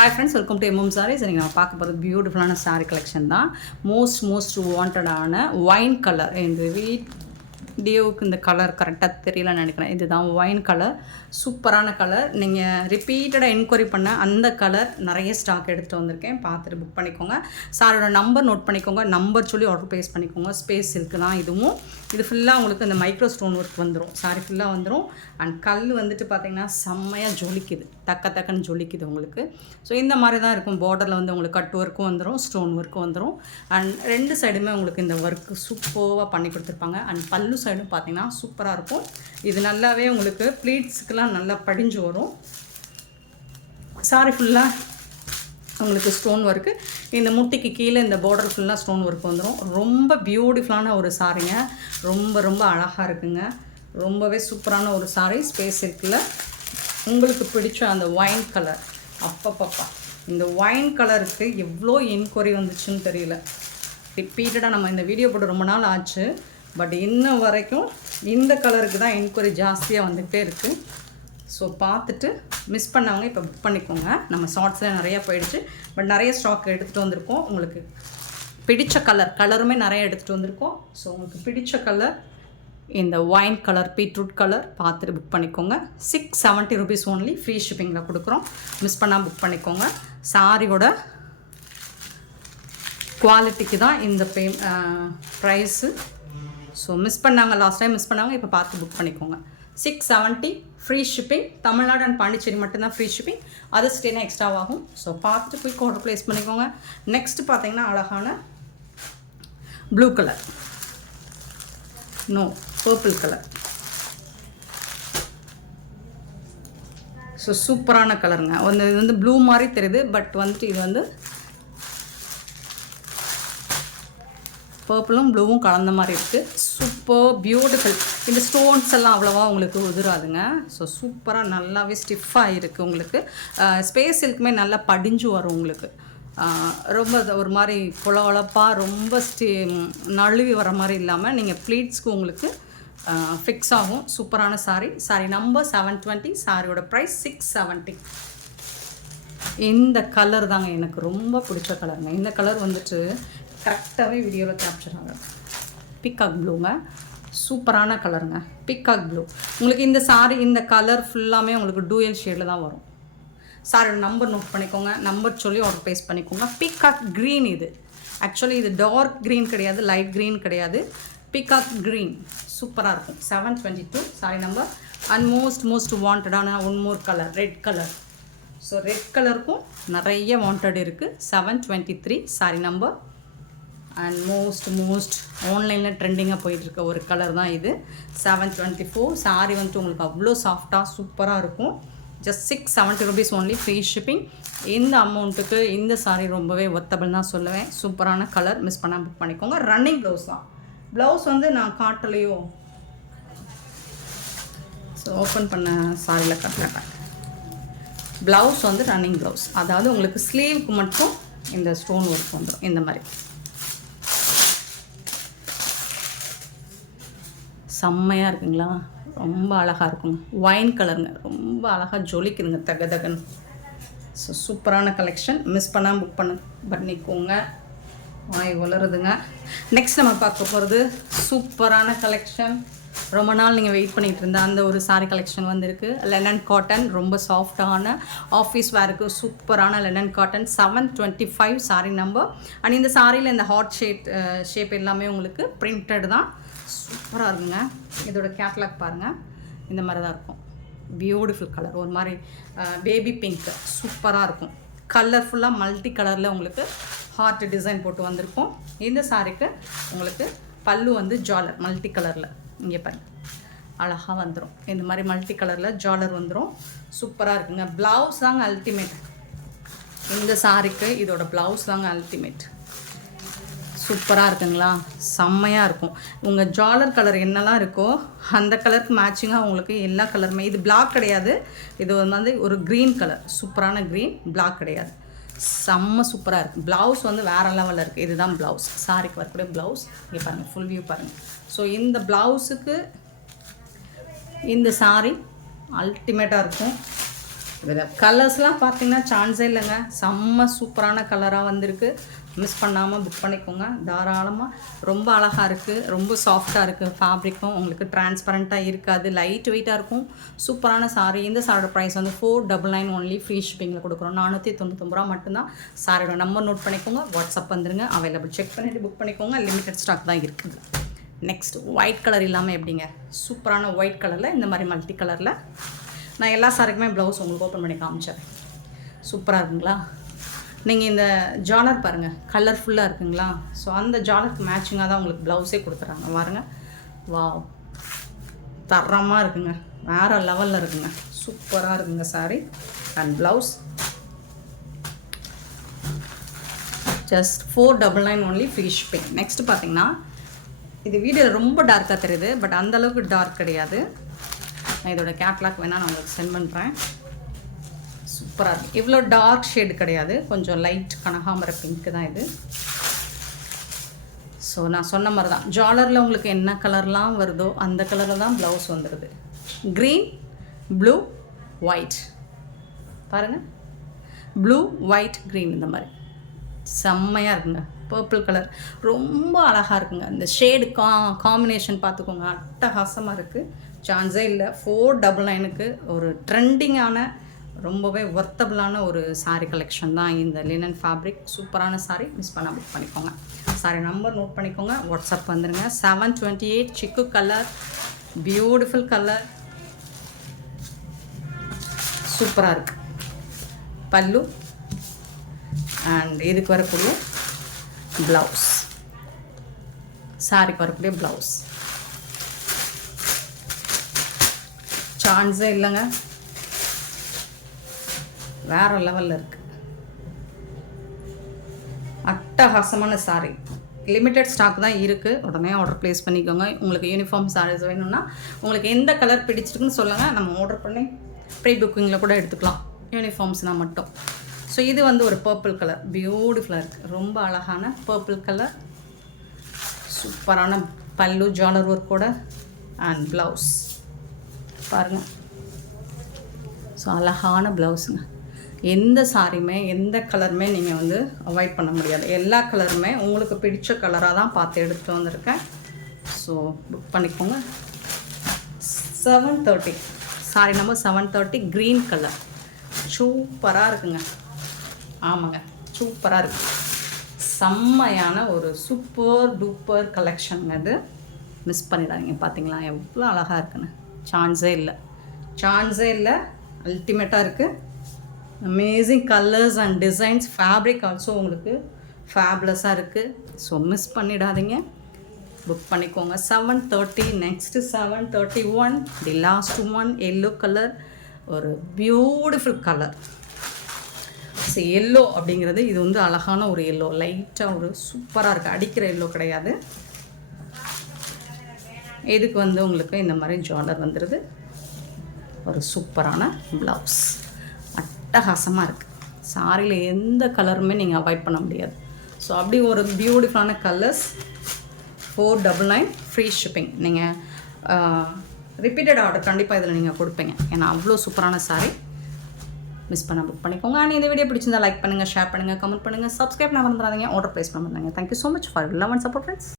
Hi friends, welcome to MM Sarees. இன்னைக்கு நம்ம பார்க்க போகிறது பியூட்டிஃபுல்லான சாரீ கலெக்ஷன் தான். மோஸ்ட் வாண்டடான ஒயின் கலர். இந்த வீடியோவுக்கு இந்த கலர் கரெக்டாக தெரியலன்னு நினைக்கிறேன். இதுதான் ஒயின் கலர், சூப்பரான கலர். நீங்கள் ரிப்பீட்டடாக என்கொயரி பண்ண அந்த கலர் நிறைய ஸ்டாக் எடுத்துகிட்டு வந்திருக்கேன். பார்த்துட்டு புக் பண்ணிக்கோங்க. சாரோட நம்பர் நோட் பண்ணிக்கோங்க. நம்பர் சொல்லி ஆர்டர் ப்ளேஸ் பண்ணிக்கோங்க. ஸ்பேஸ் இருக்குது தான் இதுவும். இது ஃபுல்லாக உங்களுக்கு இந்த மைக்ரோ ஸ்டோன் ஒர்க் வந்துடும். சாரி ஃபுல்லாக வந்துடும். அண்ட் கல் வந்துட்டு பார்த்திங்கன்னா செம்மையாக ஜொலிக்குது, டக்குன்னு ஜொலிக்குது உங்களுக்கு. ஸோ இந்த மாதிரி தான் இருக்கும். பார்டரில் வந்து உங்களுக்கு கட் ஒர்க்கும் வந்துடும், ஸ்டோன் ஒர்க்கும் வந்துடும். அண்ட் ரெண்டு சைடுமே உங்களுக்கு இந்த ஒர்க்கு சூப்பராக பண்ணி கொடுத்துருப்பாங்க. அண்ட் பல்லு சைடும் பார்த்திங்கன்னா சூப்பராக இருக்கும். இது நல்லாவே உங்களுக்கு ப்ளீட்ஸுக்கெலாம் நல்லா படிஞ்சு வரும். சாரி ஃபுல்லாக உங்களுக்கு ஸ்டோன் ஒர்க்கு. இந்த முட்டிக்கு கீழே இந்த பார்டர் ஃபுல்லாக ஸ்டோன் ஒர்க் வந்துடும். ரொம்ப பியூட்டிஃபுல்லான ஒரு சாரிங்க. ரொம்ப அழகாக இருக்குங்க. ரொம்பவே சூப்பரான ஒரு சாரி. ஸ்பேஸ் இருக்குல்ல, உங்களுக்கு பிடிச்ச அந்த ஒயின் கலர். அப்பப்பப்பா, இந்த ஒயின் கலருக்கு எவ்வளோ என்கொயரி வந்துச்சுன்னு தெரியல. ரிப்பீட்டடாக நம்ம இந்த வீடியோ போட்டு ரொம்ப நாள் ஆச்சு. பட் இன்ன வரைக்கும் இந்த கலருக்கு தான் என்கொயரி ஜாஸ்தியாக வந்துகிட்டே இருக்குது. ஸோ பார்த்துட்டு மிஸ் பண்ணவங்க இப்போ புக் பண்ணிக்கோங்க. நம்ம ஷார்ட்ஸில் நிறையா போயிடுச்சு. பட் நிறைய ஸ்டாக் எடுத்துகிட்டு வந்திருக்கோம். உங்களுக்கு பிடிச்ச கலருமே நிறைய எடுத்துகிட்டு வந்திருக்கோம். ஸோ உங்களுக்கு பிடிச்ச கலர் இந்த ஒயின் கலர், பீட்ரூட் கலர் பார்த்துட்டு புக் பண்ணிக்கோங்க. 670 rupees ஓன்லி, ஃப்ரீ ஷிப்பிங்கில் கொடுக்குறோம். மிஸ் பண்ணால் புக் பண்ணிக்கோங்க. சாரியோட குவாலிட்டிக்கு தான் இந்த ப்ரைஸு. ஸோ மிஸ் பண்ணாங்க, லாஸ்ட் டைம் மிஸ் பண்ணாங்க, இப்போ பார்த்து புக் பண்ணிக்கோங்க. 670 free shipping. Tamil Nadu and Pondicherry மட்டும்தான் ஃப்ரீ ஷிப்பிங். அது ஸ்டேனா எக்ஸ்ட்ராவாகும். ஸோ பார்த்துட்டு போய் ஆர்டர் ப்ளேஸ் பண்ணிக்கோங்க. நெக்ஸ்ட் பார்த்தீங்கன்னா அழகான blue colour, purple colour. So சூப்பரான கலருங்க. இது வந்து ப்ளூ மாதிரி தெரியுது, பட் வந்துட்டு இது வந்து பர்பிளும் ப்ளூவும் கலந்த மாதிரி இருக்குது. Super beautiful. இந்த ஸ்டோன்ஸ் எல்லாம் அவ்வளோவா உங்களுக்கு உதிராதுங்க. ஸோ சூப்பராக நல்லாவே ஸ்டிஃபாக இருக்குது. உங்களுக்கு ஸ்பேஸ் இருக்குமே நல்லா படிஞ்சு வரும். உங்களுக்கு ரொம்ப ஒரு மாதிரி பொலவளப்பாக ரொம்ப நழுவி வர மாதிரி இல்லாமல் நீங்கள் ப்ளீட்ஸ்க்கு உங்களுக்கு ஃபிக்ஸ் ஆகும். சூப்பரான சாரி நம்பர் 720. சாரியோட ப்ரைஸ் 670. இந்த கலர் தாங்க எனக்கு ரொம்ப பிடிச்ச கலருங்க. இந்த கலர் வந்துட்டு கரெக்டாகவே வீடியோவில் கேப்சர் ஆகும். பிக்காக் ப்ளூங்க, சூப்பரான கலருங்க. Peacock blue. உங்களுக்கு இந்த சாரி, இந்த கலர் ஃபுல்லாமே உங்களுக்கு டூயல் ஷேடில் தான் வரும். சாரியோட நம்பர் நோட் பண்ணிக்கோங்க. நம்பர் சொல்லி ஆர்டர் ப்ளேஸ் பண்ணிக்கோங்க. Peacock green. இது ஆக்சுவலி இது டார்க் க்ரீன் கிடையாது, லைட் க்ரீன் கிடையாது, பிக்காக் க்ரீன். சூப்பராக இருக்கும். 722 சாரி நம்பர். அண்ட் மோஸ்ட் வாண்டடான one more colour, red colour. So red கலருக்கும் நிறைய வாண்டட் இருக்குது. 723 சாரி நம்பர். அண்ட் மோஸ்ட் ஆன்லைனில் ட்ரெண்டிங்காக போயிட்டுருக்க ஒரு கலர் தான் இது. 724 சாரி வந்துட்டு உங்களுக்கு அவ்வளோ சாஃப்டாக சூப்பராக இருக்கும். Just 670 rupees only, free shipping. இந்த அமௌண்ட்டுக்கு இந்த சாரி ரொம்பவே ஒர்த்தபிள் தான் சொல்லுவேன். சூப்பரான கலர். மிஸ் பண்ணால் புக் பண்ணிக்கோங்க. ரன்னிங் ப்ளவுஸ் தான். ப்ளவுஸ் வந்து நான் காட்டலையோ, ஸோ ஓப்பன் பண்ண சாரியில் கட்டேன். ப்ளவுஸ் வந்து ரன்னிங் ப்ளவுஸ். அதாவது உங்களுக்கு ஸ்லீவுக்கு மட்டும் இந்த ஸ்டோன் ஒர்க் வந்துடும். இந்த மாதிரி செம்மையாக இருக்குங்களா? ரொம்ப அழகாக இருக்குங்க. ஒயின் கலருங்க, ரொம்ப அழகாக ஜொலிக்குதுங்க, தகன்னு. ஸோ சூப்பரான கலெக்ஷன். மிஸ் பண்ணால் புக் பண்ணிக்கோங்க. வாய் வளருதுங்க. நெக்ஸ்ட் நம்ம பார்க்க போகிறது சூப்பரான கலெக்ஷன். ரொம்ப நாள் நீங்கள் வெயிட் பண்ணிகிட்டு இருந்த அந்த ஒரு சாரீ கலெக்ஷன் வந்திருக்கு. லெனன் காட்டன், ரொம்ப சாஃப்டான ஆஃபீஸ் வேருக்கு சூப்பரான linen cotton. 725 sari number. And இந்த சாரியில் இந்த ஹார்ட் ஷேப் எல்லாமே உங்களுக்கு பிரிண்டட் தான். சூப்பராக இருக்குங்க. இதோட கேட்லாக் பாருங்கள், இந்த மாதிரி தான் இருக்கும். பியூட்டிஃபுல் கலர், ஒரு மாதிரி பேபி பிங்க். சூப்பராக இருக்கும். கலர்ஃபுல்லாக மல்டி கலரில் உங்களுக்கு ஹார்ட் டிசைன் போட்டு வந்திருக்கும். இந்த சாரிக்கு உங்களுக்கு பல்லு வந்து ஜாலர் மல்டி கலரில், இங்கே பாருங்கள், அழகாக வந்துடும். இந்த மாதிரி மல்டி கலரில் ஜாலர் வந்துடும். சூப்பராக இருக்குங்க. ப்ளவுஸ் தாங்க அல்டிமேட். இந்த சாரிக்கு இதோட ப்ளவுஸ் தாங்க அல்டிமேட். சூப்பராக இருக்குங்களா? செம்மையாக இருக்கும். உங்கள் ஜாலர் கலர் என்னெல்லாம் இருக்கோ அந்த கலருக்கு மேட்சிங்காக உங்களுக்கு எல்லா கலருமே. இது பிளாக் கிடையாது, இது வந்து ஒரு க்ரீன் கலர், சூப்பரான க்ரீன், பிளாக் கிடையாது. செம்ம சூப்பராக இருக்குது. ப்ளவுஸ் வந்து வேறு லெவலில் இருக்குது. இதுதான் ப்ளவுஸ், சாரிக்கு வரக்கூடிய ப்ளவுஸ். இங்கே பாருங்கள், ஃபுல் வியூ பாருங்கள். ஸோ இந்த ப்ளவுஸுக்கு இந்த சாரி அல்டிமேட்டாக இருக்கும். இதில் கலர்ஸ்லாம் பார்த்தீங்கன்னா சான்ஸே இல்லைங்க. செம்ம சூப்பரான கலராக வந்திருக்கு. மிஸ் பண்ணாமல் புக் பண்ணிக்கோங்க தாராளமாக. ரொம்ப அழகாக இருக்குது, ரொம்ப சாஃப்டாக இருக்குது. ஃபேப்ரிக்கும் உங்களுக்கு டிரான்ஸ்பரண்ட்டாக இருக்காது, லைட் வெயிட்டாக இருக்கும். சூப்பரான சாரீ. இந்த சாரோட ப்ரைஸ் வந்து 499 ஒன்லி. ஃப்ரீ ஷிப்பிங்கில் கொடுக்குறோம். 499 ரூபா மட்டும்தான். சாரியோட நம்பர் நோட் பண்ணிக்கோங்க, வாட்ஸ்அப் வந்துருங்க. அவைலபிள் செக் பண்ணிவிட்டு புக் பண்ணிக்கோங்க. லிமிட்டட் ஸ்டாக் தான் இருக்குது. நெக்ஸ்ட் ஒயிட் கலர் இல்லாமல் எப்படிங்க, சூப்பரான ஒயிட் கலரில் இந்த மாதிரி மல்டி கலரில் நான் எல்லா சாரிக்குமே ப்ளவுஸ் உங்களுக்கு ஓப்பன் பண்ணி காமிச்சிடுறேன். சூப்பராக இருக்குங்களா? நீங்கள் இந்த ஜாலர் பாருங்கள், கலர்ஃபுல்லாக இருக்குங்களா? ஸோ அந்த ஜாலருக்கு மேட்சிங்காக தான் உங்களுக்கு ப்ளவுஸே கொடுத்துட்றாங்க பாருங்க. வாவ், தரமாக இருக்குங்க, வேறு லெவலில் இருக்குங்க. சூப்பராக இருக்குங்க sorry. And blouse just 499 only. Free shipping. Next பார்த்தீங்கன்னா இது வீடியோவில் ரொம்ப டார்க்காக தெரியுது, பட் அந்தளவுக்கு டார்க் கிடையாது. நான் இதோட கேட்லாக் வேணால் நான் உங்களுக்கு சென்ட் பண்ணுறேன். சூப்பராக இருக்குது. இவ்வளோ டார்க் ஷேடு கிடையாது, கொஞ்சம் லைட் கனகாம்பர பிங்க்கு தான் இது. ஸோ நான் சொன்ன மாதிரி தான், ஜாலரில் உங்களுக்கு என்ன கலர்லாம் வருதோ அந்த கலரில் தான் ப்ளவுஸ் வந்துடுது. க்ரீன், ப்ளூ, ஒயிட் பாருங்கள். ப்ளூ, ஒயிட், க்ரீன் இந்த மாதிரி செம்மையாக இருக்குங்க. பர்பிள் கலர் ரொம்ப அழகாக இருக்குங்க. இந்த ஷேடு காம்பினேஷன் பார்த்துக்கோங்க, அட்டகாசமாக இருக்குது. சான்ஸே இல்லை. 499க்கு ஒரு ட்ரெண்டிங்கான ரொம்பவே ஒர்த்தபிளான ஒரு சாரீ கலெக்ஷன் தான் இந்த லினன் ஃபேப்ரிக். சூப்பரான சாரீ. மிஸ் பண்ணால் புக் பண்ணிக்கோங்க. சாரி நம்பர் நோட் பண்ணிக்கோங்க, வாட்ஸ்அப் வந்துடுங்க. 728 சிக்கு கலர், பியூட்டிஃபுல் கலர், சூப்பராக இருக்குது. பல்லு அண்ட் இதுக்கு வரக்கூடிய ப்ளவுஸ், சாரிக்கு வரக்கூடிய ப்ளவுஸ் சான்ஸே இல்லைங்க, வேறு லெவலில் இருக்குது. அட்டகாசமான சாரீ. லிமிட்டட் ஸ்டாக் தான் இருக்குது. உடனே ஆர்டர் ப்ளேஸ் பண்ணிக்கோங்க. உங்களுக்கு யூனிஃபார்ம் சாரீஸ் வேணும்னா உங்களுக்கு எந்த கலர் பிடிச்சிருக்குன்னு சொல்லுங்கள், நம்ம ஆர்டர் பண்ணி ப்ரீ புக்கிங்கில் கூட எடுத்துக்கலாம், யூனிஃபார்ம்ஸ்னால் மட்டும். ஸோ இது வந்து ஒரு பர்பிள் கலர், பியூட்டிஃபுல்லாக இருக்குது. ரொம்ப அழகான பர்பிள் கலர், சூப்பரான பல்லு ஜாலர் ஒர்க்கோட அண்ட் ப்ளவுஸ் பாருங்கள். ஸோ அழகான ப்ளவுஸுங்க. எந்த சாரியுமே எந்த கலருமே நீங்கள் வந்து அவாய்ட் பண்ண முடியாது. எல்லா கலருமே உங்களுக்கு பிடிச்ச கலராக தான் பார்த்து எடுத்துகிட்டு வந்திருக்கேன். ஸோ புக் பண்ணிக்கோங்க. 730 சாரி நம்பர் 730 க்ரீன் கலர். சூப்பராக இருக்குங்க. ஆமாங்க, சூப்பராக இருக்குது. செம்மையான ஒரு சூப்பர் டூப்பர் கலெக்ஷனுங்க இது. மிஸ் பண்ணிடாதீங்க. பார்த்தீங்களா எவ்வளோ அழகாக இருக்குன்னு? சான்ஸே இல்லை, சான்ஸே இல்லை. அல்டிமேட்டாக இருக்குது. Amazing colours and designs. Fabric also உங்களுக்கு ஃபேப்லஸாக இருக்குது. ஸோ மிஸ் பண்ணிடாதீங்க, புக் பண்ணிக்கோங்க. 730. Next 731 the last one, yellow colour. ஒரு பியூட்டிஃபுல் கலர். ஸோ எல்லோ அப்படிங்கிறது இது வந்து அழகான ஒரு எல்லோ, லைட்டாக ஒரு சூப்பராக இருக்குது. அடிக்கிற எல்லோ கிடையாது. இதுக்கு வந்து உங்களுக்கு இந்த மாதிரி ஜாலர் வந்துடுது. ஒரு சூப்பரான ப்ளவுஸ், அட்டகாசமாக இருக்குது. சாரியில் எந்த கலருமே நீங்கள் அவாய்ட் பண்ண முடியாது. ஸோ அப்படி ஒரு பியூட்டிஃபுல்லான கலர்ஸ். 499 free shipping. நீங்கள் ரிப்பீட்டட் ஆர்டர் கண்டிப்பாக இதில் நீங்கள் கொடுப்பீங்க, ஏன்னா அவ்வளோ சூப்பரான சாரி. மிஸ் பண்ண புக் பண்ணிக்கோங்க. அண்ட் இந்த வீடியோ பிடிச்சிருந்தா லைக் பண்ணுங்கள், ஷேர் பண்ணுங்கள், கமெண்ட் பண்ணுங்கள், சப்ஸ்கிரைப் பண்ண மறந்துடாதீங்க. ஆர்டர் ப்ளேஸ் பண்ணுறாங்க. Thank you so much for love and support friends.